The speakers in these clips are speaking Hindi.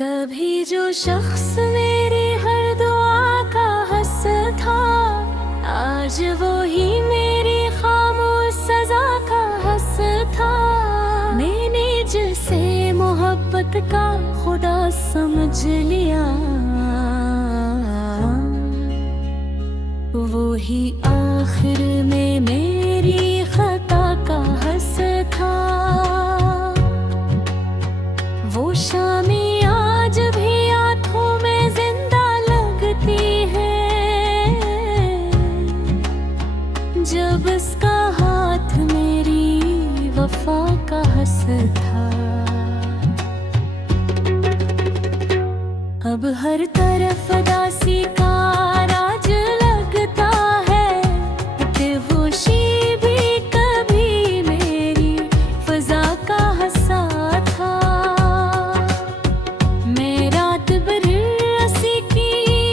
कभी जो शख्स मेरी हर दुआ का हंस था, आज वो ही मेरी खामोश सजा का हंस था। मैंने जिसे मोहब्बत का खुदा समझ लिया, वो ही आखिर में मेरी खता का हंस था। वो शामी आज भी आंखों में जिंदा लगती है, जब उसका हाथ मेरी वफा का हंस था। अब हर तरफ उदासी का राज लगता है, बेहोशी भी कभी मेरी फजा का हंसा था। मैं रात भर उसी की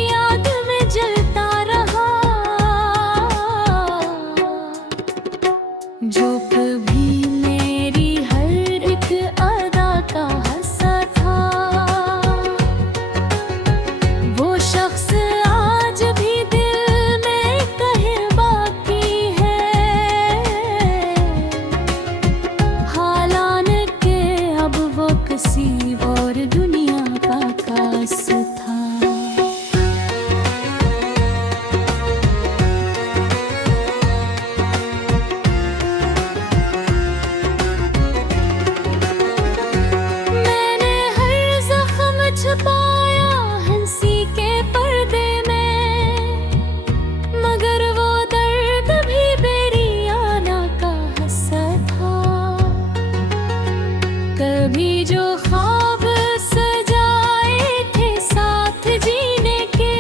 याद में जलता रहा, जो कभी मेरी हर एक अदा का हंसा था। वो शख्स आज भी दिल में कहीं बाकी है, हालांकि अब वो किसी और दुनिया का कास था। मैंने हर जख्म छुपाया हंसी के पर्दे में, मगर वो दर्द भी बेरियाना का हंसा था। कभी जो ख्वाब सजाए थे साथ जीने के,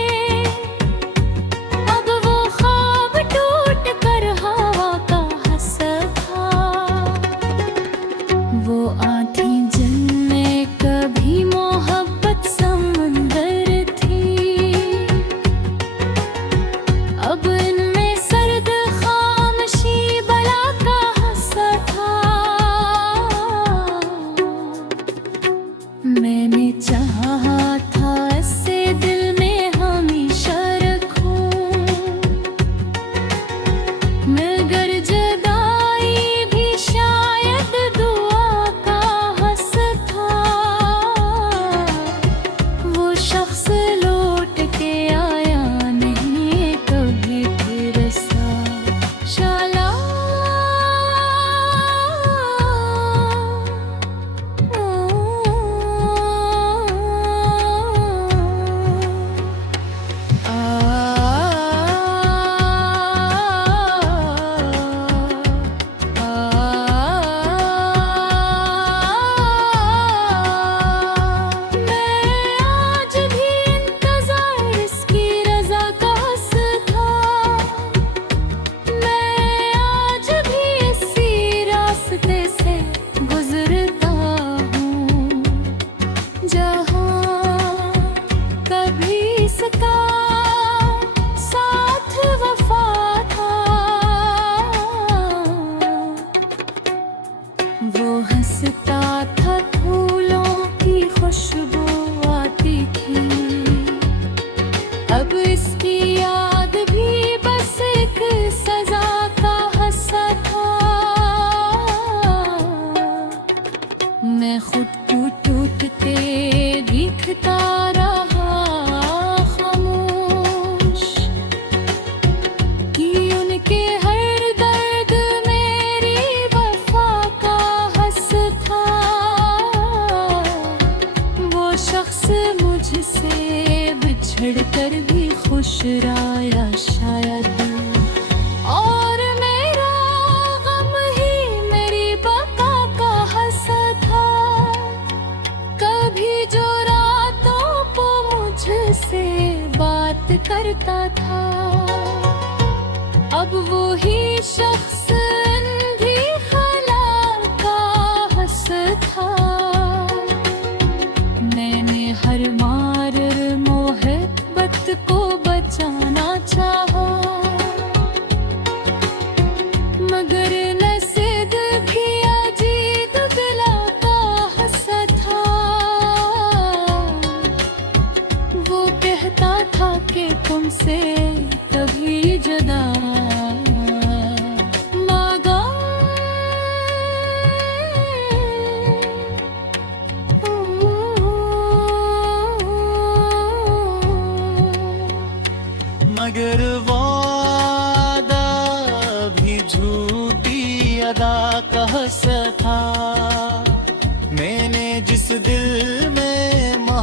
अब वो ख्वाब टूट कर हवा का हंसा था। वो आधी जिनमें कभी मोहब्बत समंदर थी, अब इनमें सर्द खामोशी बला का हंसा था। मैंने चाहा था इसे दिल में हमेशा रखूं, मगर जुदाई भी शायद दुआ का हंस था। वो शख्स लौट के आया नहीं कभी फिर सा शाला। मैं आज भी इंतजार इसकी रजा का हंस था। मैं आज भी इसी रास्ते से गुजरता हूँ, जहाँ कभी इसका साथ वफा था। वो हंसता था, फूलों की खुशबू आती थी, अब इसकी याद भी बस एक सजा का हंसा था। मैं खुद को टूटते दिखता रहा खामोश, कि उनके हर दर्द मेरी वफा का हंस था। वो शख्स मुझसे बिछड़ कर भी खुश रहा शायद, और मेरा गम ही मेरी बका का हंसा था। कभी जो रातों को मुझसे बात करता था, अब वो ही शख्स अंधी खला का हंस था। मैंने हर मार मोहब्बत को बचाना चाहा, मगर नसीब भी अजीब बिला का हंसा था।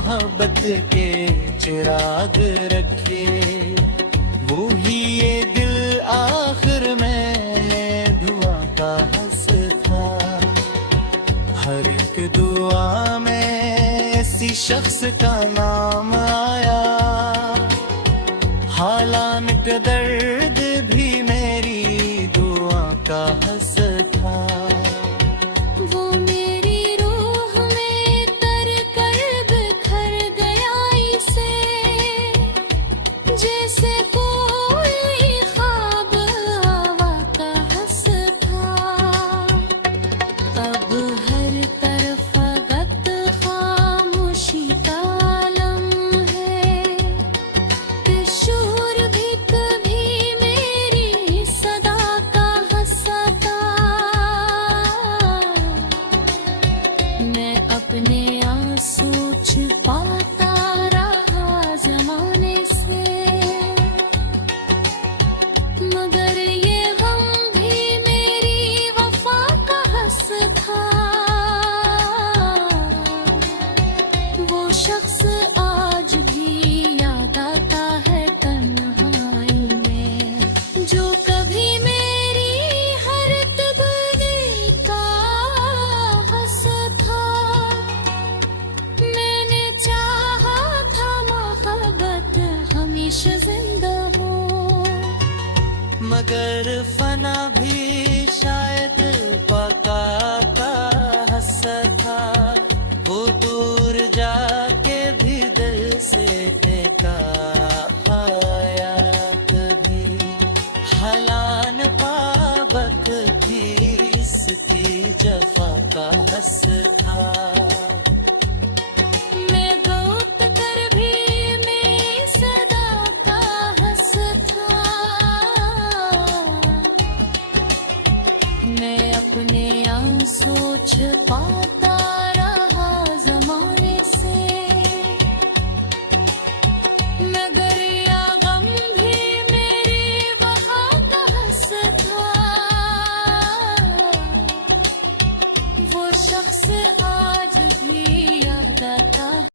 मोहब्बत के चिराग रखे। वो ही ये दिल आखिर में दुआ का हंस था। हर एक दुआ में इसी शख्स का नाम आया। हालान का दर्द भी मेरी दुआ का हंस था। वो मेरी रूह में तर कर बिखर गया इसे, जैसे कोई ख्वाब हवा का हंस था। अब हर तरफ फकत खामोशी का आलम है, कि शोर भी कभी मेरी सदा का हंसता। मैं अपने आंसू छुपाता रहा जमाने से, मगर ये गम भी मेरी वफा का हंस था। वो शख्स आज भी याद आता है तन्हाई में, जो कभी मेरी हर तबदीली का हंस था। मैंने चाहा था मोहब्बत हमेशा जिंदा हो, मगर फना भी शायद